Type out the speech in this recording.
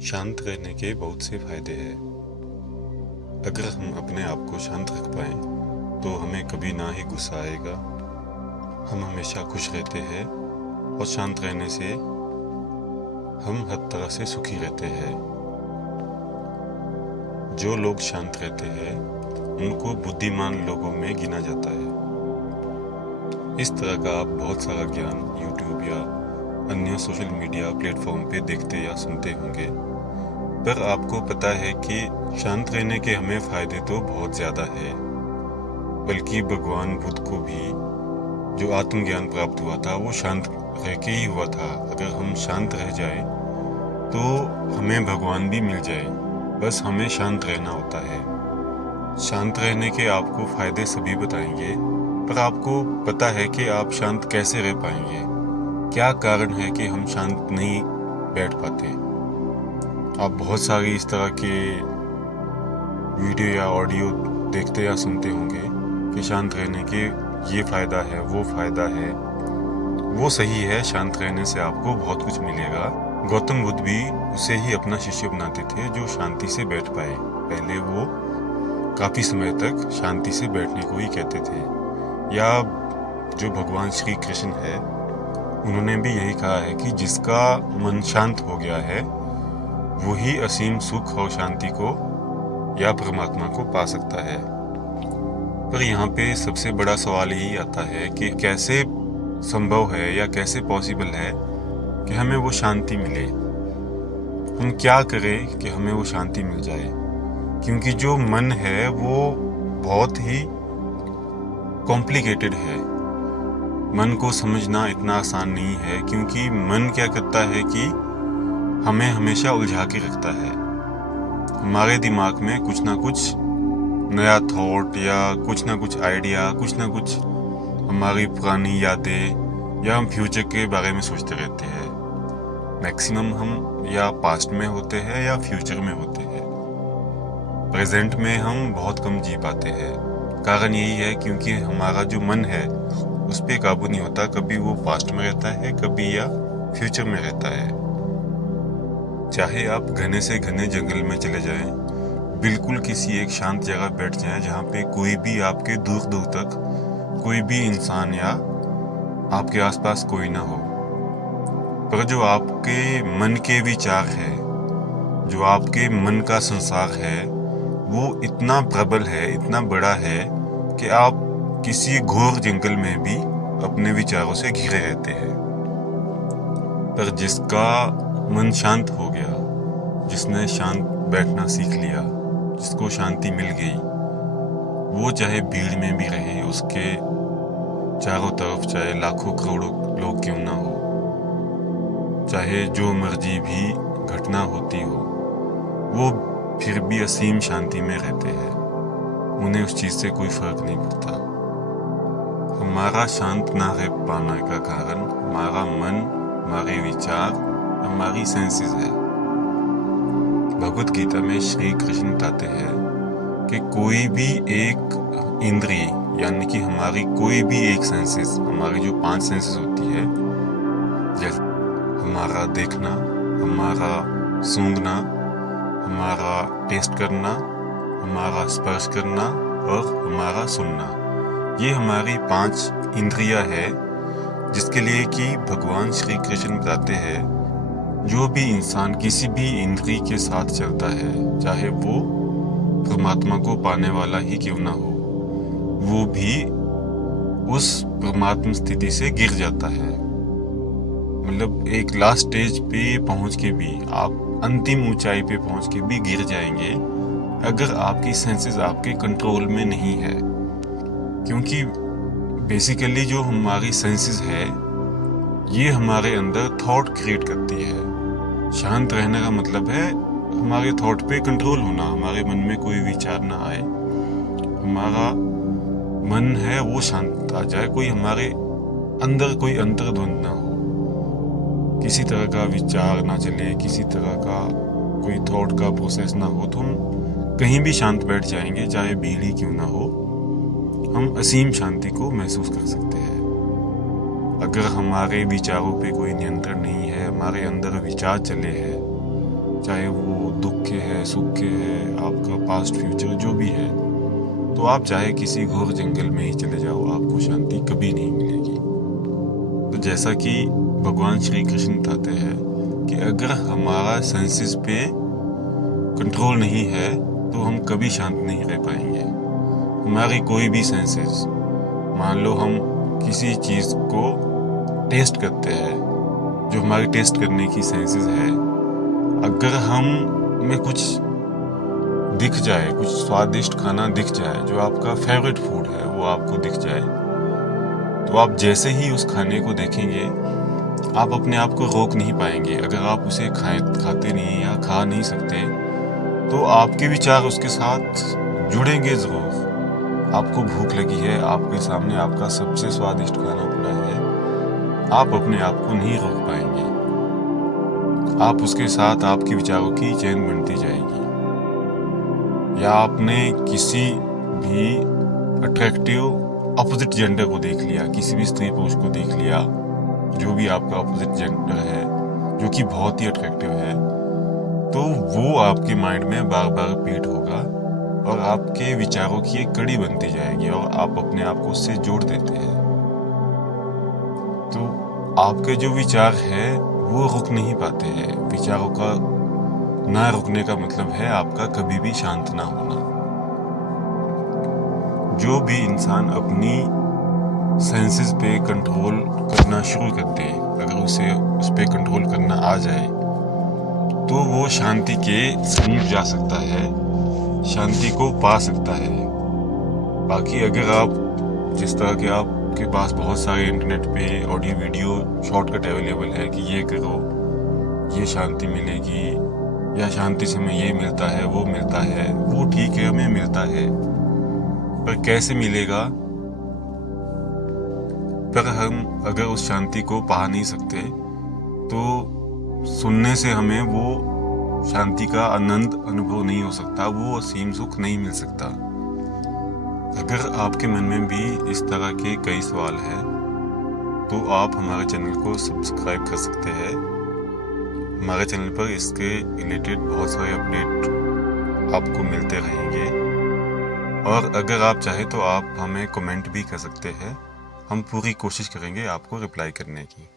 शांत रहने के बहुत से फायदे हैं। अगर हम अपने आप को शांत रख पाएं तो हमें कभी ना ही गुस्सा आएगा। हम हमेशा खुश रहते हैं और शांत रहने से हम हर तरह से सुखी रहते हैं। जो लोग शांत रहते हैं उनको बुद्धिमान लोगों में गिना जाता है। इस तरह का आप बहुत सारा ज्ञान यूट्यूब या अन्य सोशल मीडिया प्लेटफॉर्म पे देखते या सुनते होंगे, पर आपको पता है कि शांत रहने के हमें फ़ायदे तो बहुत ज़्यादा है। बल्कि भगवान बुद्ध को भी जो आत्मज्ञान प्राप्त हुआ था वो शांत रह के ही हुआ था। अगर हम शांत रह जाए तो हमें भगवान भी मिल जाए, बस हमें शांत रहना होता है। शांत रहने के आपको फ़ायदे सभी बताएंगे, पर आपको पता है कि आप शांत कैसे रह पाएंगे? क्या कारण है कि हम शांत नहीं बैठ पाते? आप बहुत सारी इस तरह के वीडियो या ऑडियो देखते या सुनते होंगे कि शांत रहने के ये फ़ायदा है, वो फ़ायदा है। वो सही है, शांत रहने से आपको बहुत कुछ मिलेगा। गौतम बुद्ध भी उसे ही अपना शिष्य बनाते थे जो शांति से बैठ पाए। पहले वो काफ़ी समय तक शांति से बैठने को ही कहते थे। या जो भगवान श्री कृष्ण है, उन्होंने भी यही कहा है कि जिसका मन शांत हो गया है वही असीम सुख और शांति को या परमात्मा को पा सकता है। पर यहाँ पे सबसे बड़ा सवाल यही आता है कि कैसे संभव है या कैसे पॉसिबल है कि हमें वो शांति मिले। हम क्या करें कि हमें वो शांति मिल जाए? क्योंकि जो मन है वो बहुत ही कॉम्प्लिकेटेड है। मन को समझना इतना आसान नहीं है, क्योंकि मन क्या करता है कि हमें हमेशा उलझा के रखता है। हमारे दिमाग में कुछ ना कुछ नया थॉट या कुछ ना कुछ आइडिया, कुछ ना कुछ हमारी पुरानी यादें या हम फ्यूचर के बारे में सोचते रहते हैं। मैक्सिमम हम या पास्ट में होते हैं या फ्यूचर में होते हैं। प्रेजेंट में हम बहुत कम जी पाते हैं। कारण यही है क्योंकि हमारा जो मन है उस पर काबू नहीं होता। कभी वो पास्ट में रहता है, कभी या फ्यूचर में रहता है। चाहे आप घने से घने जंगल में चले जाएं, बिल्कुल किसी एक शांत जगह बैठ जाएं जहाँ पे कोई भी आपके दूर दूर तक कोई भी इंसान या आपके आसपास कोई ना हो, पर जो आपके मन के विचार है, जो आपके मन का संसार है, वो इतना प्रबल है, इतना बड़ा है कि आप किसी घोर जंगल में भी अपने विचारों से घिरे रहते हैं। पर जिसका मन शांत हो गया, जिसने शांत बैठना सीख लिया, जिसको शांति मिल गई, वो चाहे भीड़ में भी रहे, उसके चारों तरफ चाहे लाखों करोड़ों लोग क्यों ना हो, चाहे जो मर्जी भी घटना होती हो, वो फिर भी असीम शांति में रहते हैं। उन्हें उस चीज़ से कोई फर्क नहीं पड़ता। हमारा शांत ना रह पाने का कारण हमारा मन, हमारे विचार, हमारी सेंसेस है। भगवत गीता में श्री कृष्ण बताते हैं कि कोई भी एक इंद्रिय, यानी कि हमारी कोई भी एक सेंसेस, हमारी जो 5 सेंसेस होती है, जैसे हमारा देखना, हमारा सूंघना, हमारा टेस्ट करना, हमारा स्पर्श करना और हमारा सुनना, ये हमारी 5 इंद्रियां है, जिसके लिए कि भगवान श्री कृष्ण बताते हैं जो भी इंसान किसी भी इंद्रिय के साथ चलता है, चाहे वो परमात्मा को पाने वाला ही क्यों ना हो, वो भी उस परमात्मा स्थिति से गिर जाता है। मतलब एक लास्ट स्टेज पे पहुंच के भी, आप अंतिम ऊंचाई पे पहुंच के भी गिर जाएंगे अगर आपकी सेंसेस आपके कंट्रोल में नहीं है। क्योंकि बेसिकली जो हमारी सेंसेस है, ये हमारे अंदर थॉट क्रिएट करती है। शांत रहने का मतलब है हमारे थॉट पे कंट्रोल होना, हमारे मन में कोई विचार ना आए, हमारा मन है वो शांत आ जाए, कोई हमारे अंदर कोई अंतर्द्वंद ना हो, किसी तरह का विचार ना चले, किसी तरह का कोई थॉट का प्रोसेस ना हो, तो हम कहीं भी शांत बैठ जाएंगे, चाहे भीड़ ही क्यों ना हो। हम असीम शांति को महसूस कर सकते हैं। अगर हमारे विचारों पे कोई नियंत्रण नहीं है, हमारे अंदर विचार चले हैं, चाहे वो दुख के है, सुख के है, आपका पास्ट फ्यूचर जो भी है, तो आप चाहे किसी घोर जंगल में ही चले जाओ, आपको शांति कभी नहीं मिलेगी। तो जैसा कि भगवान श्री कृष्ण बताते हैं कि अगर हमारा सेंसेस पे कंट्रोल नहीं है तो हम कभी शांत नहीं रह पाएंगे। हमारी कोई भी सेंसेस, मान लो हम किसी चीज़ को टेस्ट करते हैं, जो हमारी टेस्ट करने की सेंसेस है, अगर हम में कुछ दिख जाए, कुछ स्वादिष्ट खाना दिख जाए, जो आपका फेवरेट फूड है वो आपको दिख जाए, तो आप जैसे ही उस खाने को देखेंगे आप अपने आप को रोक नहीं पाएंगे। अगर आप उसे खाते नहीं या खा नहीं सकते तो आपके विचार उसके साथ जुड़ेंगे ज़रूर। आपको भूख लगी है, आपके सामने आपका सबसे स्वादिष्ट खाना पड़ा है, आप अपने आप को नहीं रोक पाएंगे। आप उसके साथ आपके विचारों की चेन बनती जाएगी। या आपने किसी भी अट्रैक्टिव अपोजिट जेंडर को देख लिया, किसी भी स्त्री पुरुष को देख लिया, जो भी आपका अपोजिट जेंडर है, जो कि बहुत ही अट्रैक्टिव है, तो वो आपके माइंड में बार बार रिपीट होगा और आपके विचारों की एक कड़ी बनती जाएगी और आप अपने आप को उससे जोड़ देते हैं। तो आपके जो विचार है वो रुक नहीं पाते हैं। विचारों का ना रुकने का मतलब है आपका कभी भी शांत ना होना। जो भी इंसान अपनी सेंसेस पे कंट्रोल करना शुरू कर दे, अगर उसे उस पे कंट्रोल करना आ जाए, तो वो शांति के समीप जा सकता है, शांति को पा सकता है। बाकी अगर आप जिस तरह के आपके पास बहुत सारे इंटरनेट पे ऑडियो वीडियो शॉर्टकट अवेलेबल है कि ये करो, ये शांति मिलेगी, या शांति से हमें ये मिलता है, वो मिलता है, वो ठीक है, हमें मिलता है, पर कैसे मिलेगा? पर हम अगर उस शांति को पा नहीं सकते तो सुनने से हमें वो शांति का आनंद अनुभव नहीं हो सकता, वो असीम सुख नहीं मिल सकता। अगर आपके मन में भी इस तरह के कई सवाल हैं तो आप हमारे चैनल को सब्सक्राइब कर सकते हैं। हमारे चैनल पर इसके रिलेटेड बहुत सारे अपडेट आपको मिलते रहेंगे, और अगर आप चाहे तो आप हमें कमेंट भी कर सकते हैं। हम पूरी कोशिश करेंगे आपको रिप्लाई करने की।